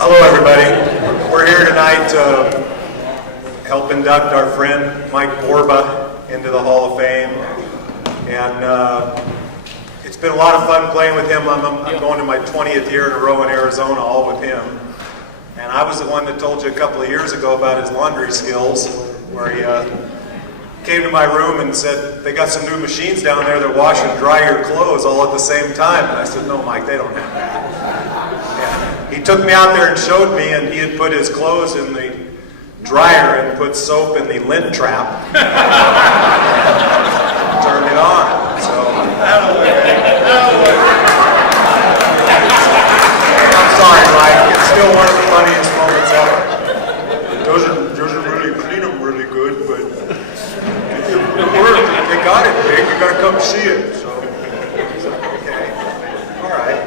Hello, everybody. We're here tonight to help induct our friend Mike Borba into the Hall of Fame. And it's been a lot of fun playing with him. I'm going to my 20th year in a row in Arizona, all with him. And I was the one that told you a couple of years ago about his laundry skills, where he came to my room and said, they got some new machines down there that wash and dry your clothes all at the same time. And I said, no, Mike, they don't have that. And he took me out there and showed me, and he had put his clothes in the dryer and put soap in the lint trap. Turned it on. So I'm sorry, Mike. It's still one of the funniest moments ever. It doesn't really clean them really good, but it worked. They got it, Big. You got to come see it. So okay, all right.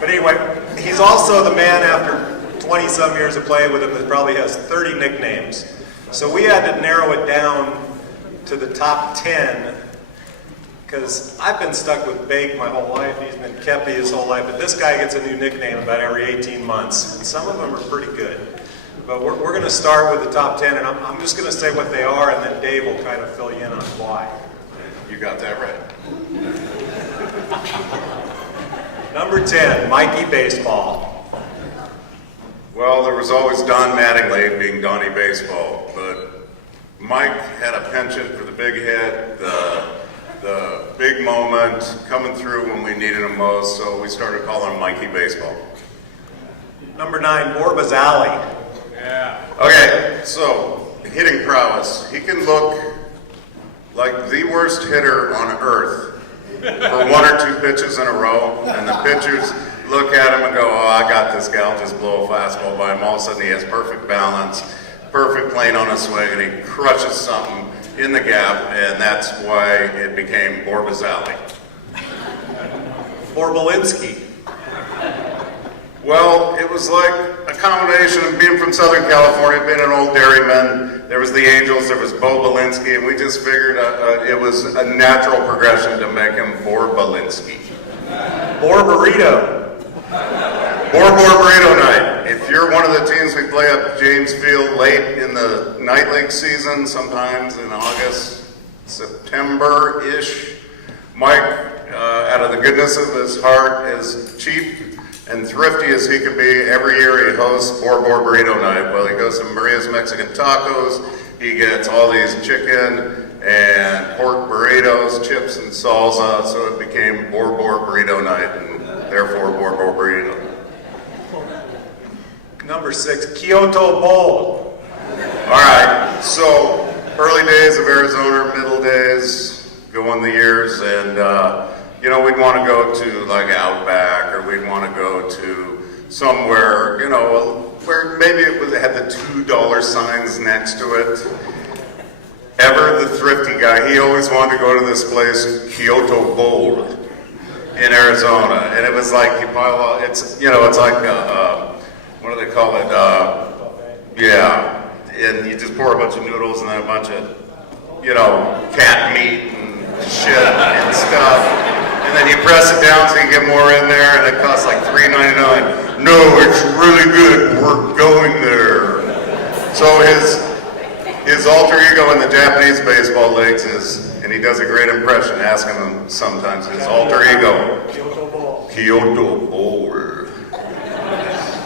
But anyway, he's also the man after 20-some years of playing with him that probably has 30 nicknames. So we had to narrow it down to the top 10, because I've been stuck with Bake my whole life. He's been Kepi his whole life, but this guy gets a new nickname about every 18 months, and some of them are pretty good. But we're going to start with the top 10, and I'm just going to say what they are, and then Dave will kind of fill you in on why. You got that right. Number 10, Mikey Baseball. Well, there was always Don Mattingly being Donnie Baseball, but Mike had a penchant for the big hit, the big moment, coming through when we needed him most, so we started calling him Mikey Baseball. Number 9, Borba's Alley. Yeah. Okay, so hitting prowess. He can look like the worst hitter on earth for 1 or 2 pitches in a row, and the pitchers look at him and go, oh, I got this guy, I'll just blow a fastball by him. All of a sudden he has perfect balance, perfect plane on a swing, and he crushes something in the gap, and that's why it became Borba's Alley. Borbalinski. Well, it was like a combination of being from Southern California, being an old dairyman. There was the Angels, there was Bo Balinski, and we just figured it was a natural progression to make him Borbalinski. Borburrito. Burrito night. If you're one of the teams, we play up James Field late in the night league season, sometimes in August, September-ish. Mike, out of the goodness of his heart, is cheap and thrifty as he can be. Every year he hosts Burrito night. Well, he goes to Maria's Mexican Tacos. He gets all these chicken and pork burritos, chips and salsa, so it became Burrito night, and therefore Burrito. Number 6, Kyoto Bowl. All right, so early days of Arizona, middle days, go on the years, and we'd want to go to like Outback, or we'd want to go to somewhere, where maybe it had the $2 signs next to it. Ever the thrifty guy, he always wanted to go to this place, Kyoto Bowl, in Arizona, and it was like you pile up. It's like what do they call it? Yeah, and you just pour a bunch of noodles and then a bunch of cat meat and shit and stuff, and then you press it down so you get more in there, and it costs like $3.99. No, it's really good. We're going there. So his alter ego in the Japanese baseball leagues is, and he does a great impression, asking them sometimes, his alter ego, Kyoto Bowl.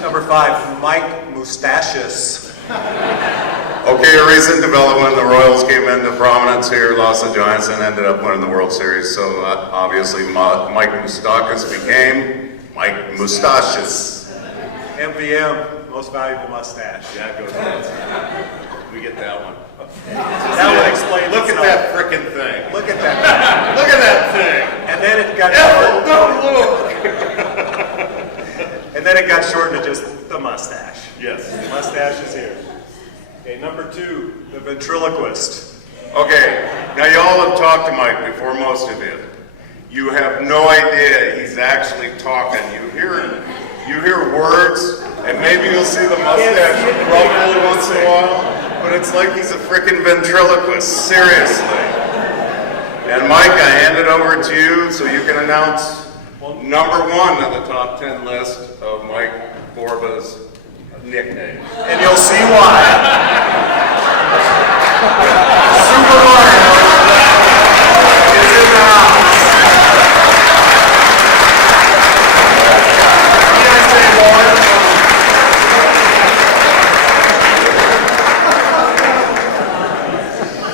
Number 5, Mike Mustaches. Okay, a recent development, the Royals came into prominence here, lost the Giants, and ended up winning the World Series, so obviously Mike Mustaches became Mike Mustaches. MVM, most valuable mustache. Yeah, it goes on. We get that one. That would explain. Look at that frickin' thing. Look at that. Look at that thing. And then it got shortened. And then it got shortened to just the mustache. Yes. The mustache is here. Okay, number 2, the ventriloquist. Okay, now y'all have talked to Mike before, most of you. You have no idea he's actually talking. You hear words, and maybe you'll see the mustache ruffle once in a while, but it's like he's a frickin' ventriloquist, seriously. And Mike, I hand it over to you so you can announce number 1 on the top 10 list of Mike Borba's nickname. And you'll see why. Super Mario is in the house. You guys say more?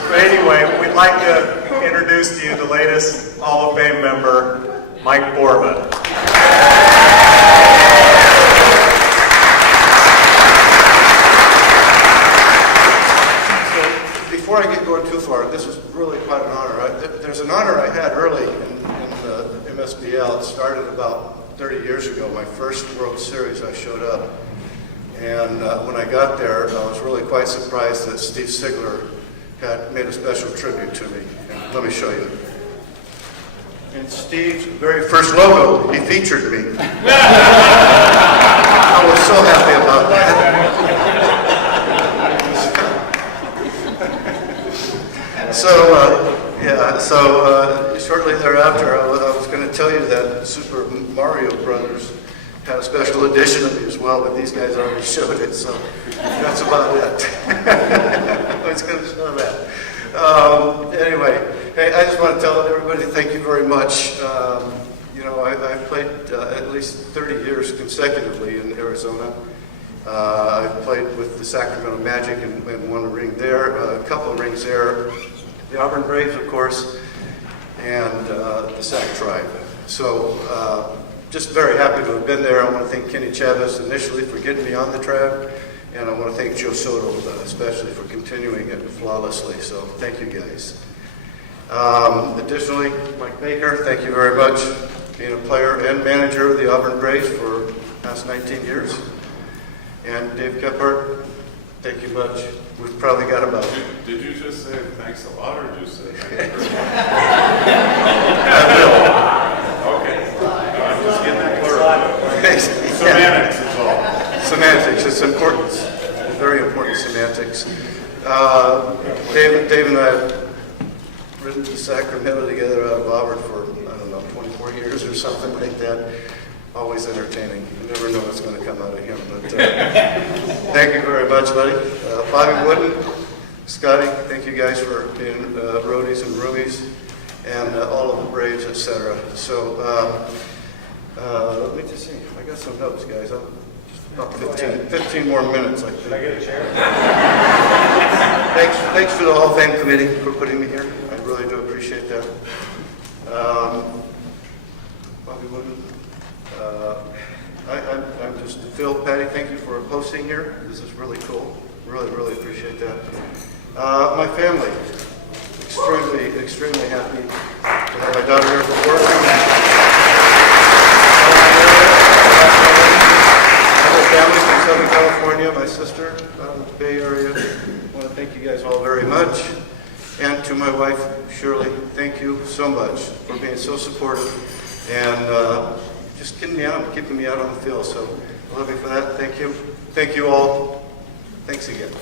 But anyway, we'd like to introduce to you the latest Hall of Fame member, Mike Borba. Before I get going too far, this is really quite an honor. There's an honor I had early in the MSBL. It started about 30 years ago, my first World Series. I showed up, and when I got there, I was really quite surprised that Steve Sigler had made a special tribute to me. And let me show you. In Steve's very first logo, he featured me. I was so happy about that. So shortly thereafter, I was going to tell you that Super Mario Brothers had a special edition of me as well, but these guys already showed it, so that's about it. I was going to show that. Anyway, hey, I just want to tell everybody thank you very much. You know, I've played at least 30 years consecutively in Arizona. I've played with the Sacramento Majic and won a ring there, a couple of rings there. The Auburn Braves, of course, and the Sac Tribe. So just very happy to have been there. I want to thank Kenny Chavez initially for getting me on the track, and I want to thank Joe Soto especially for continuing it flawlessly. So thank you guys. Additionally, Mike Baker, thank you very much, being a player and manager of the Auburn Braves for the past 19 years. And Dave Kephart, thank you much. We've probably got about... Did you just say thanks a lot, or just say thank you? Okay. I'm just getting that clarified. Semantics is all. Semantics, it's important. Very important semantics. Dave and I have ridden to Sacramento together out of Auburn for, I don't know, 24 years or something like that. Always entertaining. You never know what's going to come out of him. But thank you very much, buddy. Bobby Wooden, Scotty, thank you guys for being roadies and roomies, and all of the Braves, etc. So let me just see. I got some notes, guys. About 15 more minutes, I think. Can I get a chair? Thanks to the Hall of Fame committee for putting me here. I really do appreciate that. Bobby Wooden. I'm just Phil, Patty, thank you for hosting here. This is really cool. Really, really appreciate that. My family, extremely happy to have my daughter here for work. I have a family from Southern California, my sister out in the Bay Area. I want to thank you guys all very much. And to my wife, Shirley, thank you so much for being so supportive and just keeping me out on the field. So I love you for that. Thank you. Thank you all. Thanks again.